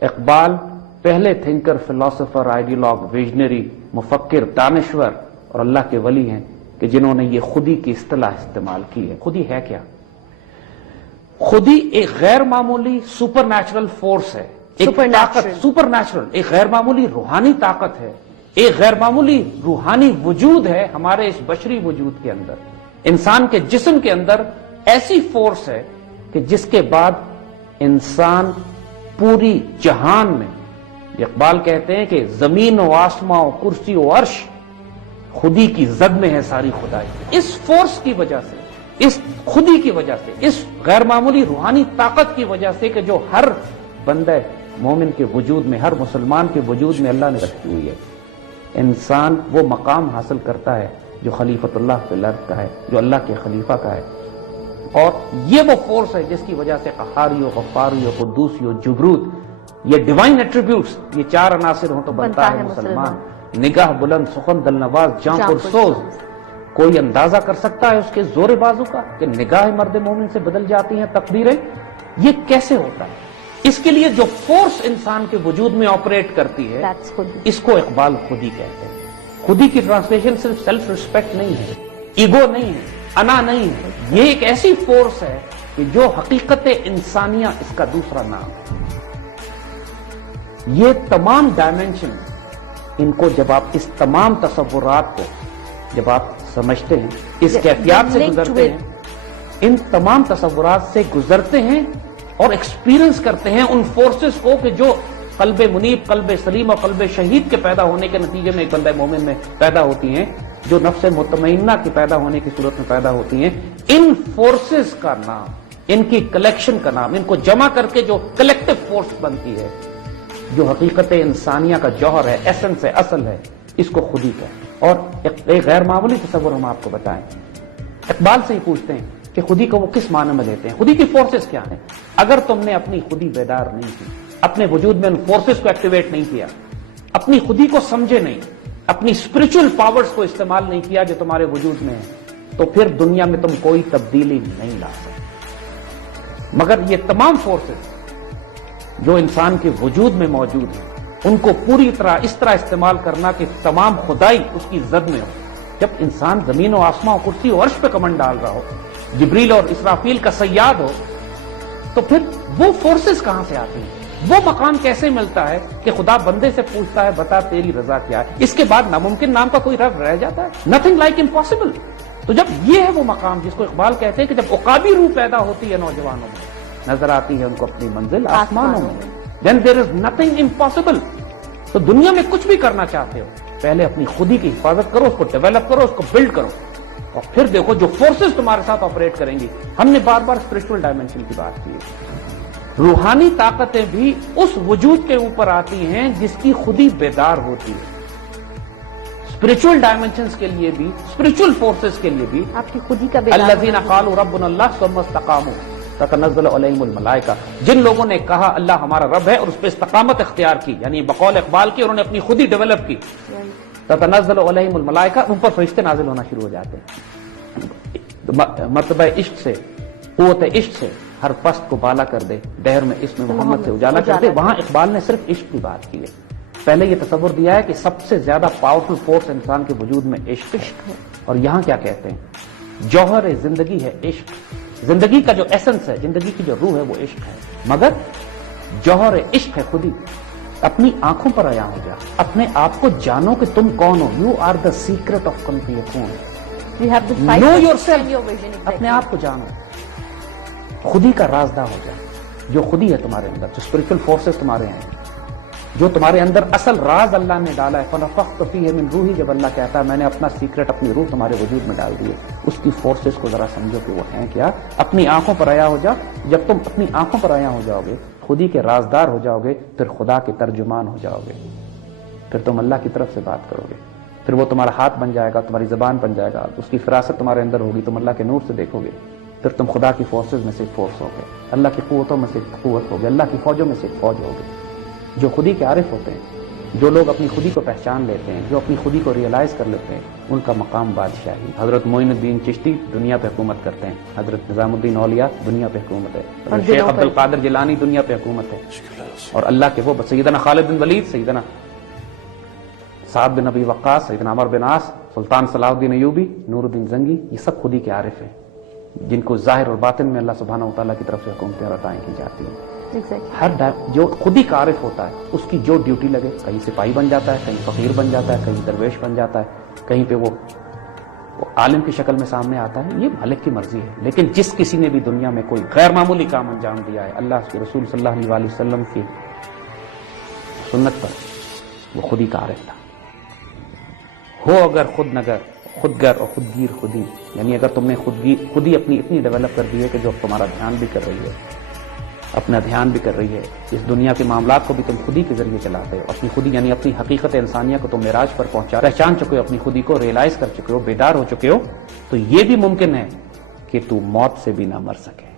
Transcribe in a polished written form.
اقبال پہلے thinker, philosopher, آئیڈیالوگ، visionary, مفکر، دانشور اور اللہ کے ولی ہیں کہ جنہوں نے یہ خودی کی اصطلاح استعمال کی ہے۔ خودی ہے کیا؟ خودی ایک غیر معمولی سپر نیچرل فورس ہے، ایک طاقت، سپر نیچرل، ایک غیر معمولی روحانی طاقت ہے، ایک غیر معمولی روحانی وجود ہے ہمارے اس بشری وجود کے اندر۔ انسان کے جسم کے اندر ایسی فورس ہے کہ جس کے بعد انسان پوری جہان میں، اقبال کہتے ہیں کہ زمین و آسماں و کرسی و عرش خودی کی زد میں ہے ساری خدائی۔ اس فورس کی وجہ سے، اس خودی کی وجہ سے، اس غیر معمولی روحانی طاقت کی وجہ سے کہ جو ہر بندہ مومن کے وجود میں، ہر مسلمان کے وجود میں اللہ نے رکھی ہوئی ہے، انسان وہ مقام حاصل کرتا ہے جو خلیفۃ اللہ فی الارض کا ہے، جو اللہ کے خلیفہ کا ہے۔ اور یہ وہ فورس ہے جس کی وجہ سے قہاری ہو، غفاری ہو، قدوسی ہو، جبروت، یہ ڈیوائن ایٹریبیوٹس، یہ چار عناصر ہوں تو بنتا ہے مسلمان۔ نگاہ بلند، سخن دل نواز، جاں پرسوز۔ کوئی اندازہ کر سکتا ہے اس کے زور بازو کا کہ نگاہ مرد مومن سے بدل جاتی ہیں تقدیریں؟ یہ کیسے ہوتا ہے؟ اس کے لیے جو فورس انسان کے وجود میں آپریٹ کرتی ہے، اس کو اقبال خودی کہتے ہیں۔ خودی کی ٹرانسلیشن صرف سیلف ریسپیکٹ نہیں ہے، ایگو نہیں ہے، انا نہیں ہے، یہ ایک ایسی فورس ہے کہ جو حقیقت انسانیہ اس کا دوسرا نام ہے۔ یہ تمام ڈائمینشن، ان کو جب آپ اس تمام تصورات کو جب آپ سمجھتے ہیں، اس کیفیات سے گزرتے ہیں، ان تمام تصورات سے گزرتے ہیں اور ایکسپیرئنس کرتے ہیں ان فورسز کو کہ جو قلب منیب، قلب سلیم اور قلب شہید کے پیدا ہونے کے نتیجے میں ایک بندہ مومن میں پیدا ہوتی ہیں، جو نفس مطمئنہ کے پیدا ہونے کی صورت میں پیدا ہوتی ہیں۔ ان فورسز کا نام، ان کی کلیکشن کا نام، ان کو جمع کر کے جو کلیکٹو فورس بنتی ہے، جو حقیقت انسانیہ کا جوہر ہے، ایسنس ہے، اصل ہے، اس کو خودی کہتے ہیں۔ اور ایک غیر معمولی تصور ہم آپ کو بتائیں، اقبال سے ہی پوچھتے ہیں کہ خودی کو وہ کس معنی میں لیتے ہیں، خودی کی فورسز کیا ہیں؟ اگر تم نے اپنی خودی بیدار نہیں کی، اپنے وجود میں ان فورسز کو ایکٹیویٹ نہیں کیا، اپنی خودی کو سمجھے نہیں، اپنی اسپرچل پاورز کو استعمال نہیں کیا جو تمہارے وجود میں ہے، تو پھر دنیا میں تم کوئی تبدیلی نہیں لا سکتے۔ مگر یہ تمام فورسز جو انسان کے وجود میں موجود ہیں، ان کو پوری طرح اس طرح استعمال کرنا کہ تمام خدائی اس کی زد میں ہو۔ جب انسان زمین و آسمان و کرسی و عرش پہ کمنڈ ڈال رہا ہو، جبریل اور اسرافیل کا صیاد ہو، تو پھر وہ فورسز کہاں سے آتی ہیں؟ وہ مقام کیسے ملتا ہے کہ خدا بندے سے پوچھتا ہے بتا تیری رضا کیا ہے؟ اس کے بعد ناممکن نام کا کوئی رب رہ جاتا ہے؟ Nothing like impossible. تو جب یہ ہے وہ مقام جس کو اقبال کہتے ہیں کہ جب عقابی روح پیدا ہوتی ہے نوجوانوں میں، نظر آتی ہے ان کو اپنی منزل آسمانوں میں، then there is nothing impossible۔ تو دنیا میں کچھ بھی کرنا چاہتے ہو، پہلے اپنی خودی کی حفاظت کرو، اس کو ڈیولپ کرو، اس کو بلڈ کرو، اور پھر دیکھو جو فورسز تمہارے ساتھ آپریٹ کریں گی۔ ہم نے بار بار اسپرچل ڈائمینشن کی بات کی ہے، روحانی طاقتیں بھی اس وجود کے اوپر آتی ہیں جس کی خودی بیدار ہوتی ہے۔ اسپرچل ڈائمینشنز کے لیے بھی، اسپرچل فورسز کے لیے بھی، آپ کی خودی کا بیدار الذین قالوا ربنا اللہ ثم استقاموا تتنزل علیہم الملائکہ، جن لوگوں نے کہا اللہ ہمارا رب ہے اور اس پہ استقامت اختیار کی، یعنی بقول اقبال کی انہوں نے اپنی خودی ڈیولپ کی، تتنزل علیہم الملائکہ، ان پر فرشتے نازل ہونا شروع ہو جاتے ہیں۔ مرتبہ عشق سے، قوت عشق سے ہر پست کو بالا کر دے، دہر میں اس میں محمد سے اجالا کر دے۔ وہاں اقبال نے صرف عشق کی بات کی ہے۔ پہلے یہ تصور دیا ہے کہ سب سے زیادہ پاورفل فورس انسان کے وجود میں عشق ہے، اور یہاں کیا کہتے ہیں؟ جوہر زندگی ہے عشق، زندگی کا جو ایسنس ہے، زندگی کی جو روح ہے وہ عشق ہے، مگر جوہر عشق ہے خودی۔ اپنی آنکھوں پر عیاں ہو جا، اپنے آپ کو جانو کہ تم کون ہو۔ You are the secret of کن فیکون، نو یور سیلف، اپنے آپ کو جانو، خودی کا رازدار ہو جا۔ جو خودی ہے تمہارے اندر، جو اسپرچل فورسز تمہارے ہیں، جو تمہارے اندر اصل راز اللہ نے ڈالا ہے، فنفخت فیہ من روحی، جب اللہ کہتا ہے میں نے اپنا سیکرٹ، اپنی روح تمہارے وجود میں ڈال دی ہے، اس کی فورسز کو ذرا سمجھو کہ وہ ہیں کیا۔ اپنی آنکھوں پر عیاں ہو جا۔ جب تم اپنی آنکھوں پر عیاں ہو جاؤ گے، خودی کے رازدار ہو جاؤ گے، پھر خدا کے ترجمان ہو جاؤ گے، پھر تم اللہ کی طرف سے بات کرو گے، پھر وہ تمہارا ہاتھ بن جائے گا، تمہاری زبان بن جائے گا، اس کی فراست تمہارے اندر ہوگی، تم اللہ کے نور سے دیکھو گے، پھر تم خدا کی فورسز میں سے فورس ہو گے، اللہ کی قوتوں میں سے قوت ہوگی، اللہ کی فوجوں میں سے فوج ہوگی۔ جو خودی کے عارف ہوتے ہیں جو لوگ اپنی خودی کو پہچان لیتے ہیں، جو اپنی خودی کو ریئلائز کر لیتے ہیں، ان کا مقام بادشاہی۔ حضرت معین الدین چشتی دنیا پہ حکومت کرتے ہیں، حضرت نظام الدین اولیاء دنیا پہ حکومت ہے، شیخ عبد القادر جیلانی دنیا پہ حکومت ہے، اور اللہ کے وہ سیدنا خالد بن ولید، سیدنا سعد بن ابی وقاص، سیدنا عمر بن عاص، سلطان صلاح الدین ایوبی، نور الدین زنگی، یہ سب خودی کے عارف ہیں جن کو ظاہر اور باطن میں اللہ سبحانہ وتعالیٰ کی طرف سے حکومتیں اور عطائیں کی جاتی ہیں۔ جو خود ہی کا عارف ہوتا ہے اس کی جو ڈیوٹی لگے، کہیں سپاہی بن جاتا ہے، کہیں فقیر بن جاتا ہے، کہیں درویش بن جاتا ہے، کہیں پہ وہ عالم کی شکل میں سامنے آتا ہے، یہ مالک کی مرضی ہے۔ لیکن جس کسی نے بھی دنیا میں کوئی غیر معمولی کام انجام دیا ہے اللہ کے رسول صلی اللہ علیہ وسلم کی سنت پر، وہ خود ہی کا عارف تھا۔ ہو اگر خود نگر، خود گر اور خود گیر خودی، یعنی اگر تم نے خودی اپنی اتنی ڈیولپ کر دی ہے کہ جو تمہارا دھیان بھی کر رہی ہے، اپنا دھیان بھی کر رہی ہے، اس دنیا کے معاملات کو بھی تم خودی کے ذریعے چلاتے ہو، اپنی خودی یعنی اپنی حقیقت انسانیہ کو تم معراج پر پہچان چکے ہو، اپنی خودی کو ریئلائز کر چکے ہو، بیدار ہو چکے ہو، تو یہ بھی ممکن ہے کہ تو موت سے بھی نہ مر سکے۔